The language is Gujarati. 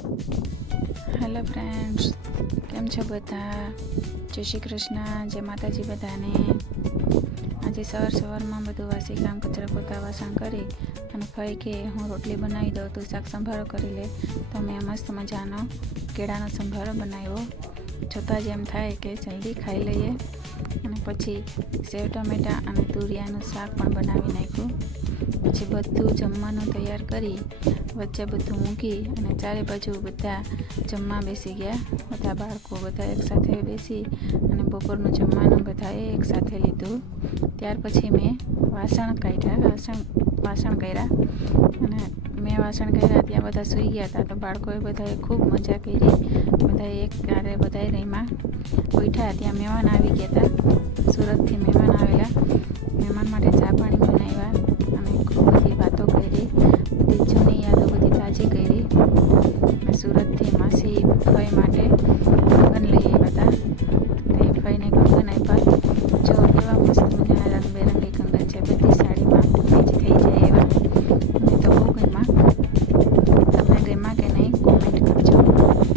હેલો ફ્રેન્ડ્સ, કેમ છો બધા? જય શ્રી કૃષ્ણ, જય માતાજી બધાને. આજે સવારમાં બધું વાસી કામ કચરા પોતા વાસણ કરી અને ફઈ કે હું રોટલી બનાવી દઉં તો શાક સંભારો કરી લે. તો મેં મસ્ત મજાનો કેળાનો સંભારો બનાવ્યો. જોતાં જ એમ થાય કે જલ્દી ખાઈ લઈએ. અને પછી સેવ ટમેટાં અને તુરિયાનું શાક પણ બનાવી નાખ્યું. પછી બધું જમવાનું તૈયાર કરી વચ્ચે બધું મૂકી અને ચારે બાજુ બધા જમવા બેસી ગયા. બધા બાળકો બધા એકસાથે બેસી અને બપોરનું જમવાનું બધાએ એકસાથે લીધું. ત્યાર પછી મેં વાસણ કર્યા અને વાસણ કર્યા ત્યાં બધા સૂઈ ગયા હતા. તો બાળકોએ બધાએ ખૂબ મજા કરી. બધાએ એક કારે બધાએ રહીમાં ઉઠ્યા. ત્યાં મહેમાન આવી ગયા હતા. સુરતથી મહેમાન આવેલા. મહેમાન માટે ચા પાણી બનાવ્યા અને ખૂબ બધી વાતો કરી. બધી જૂની યાદો બધી તાજી કરી. સુરતથી માસી ફઈ માટે લગ્ન લઈ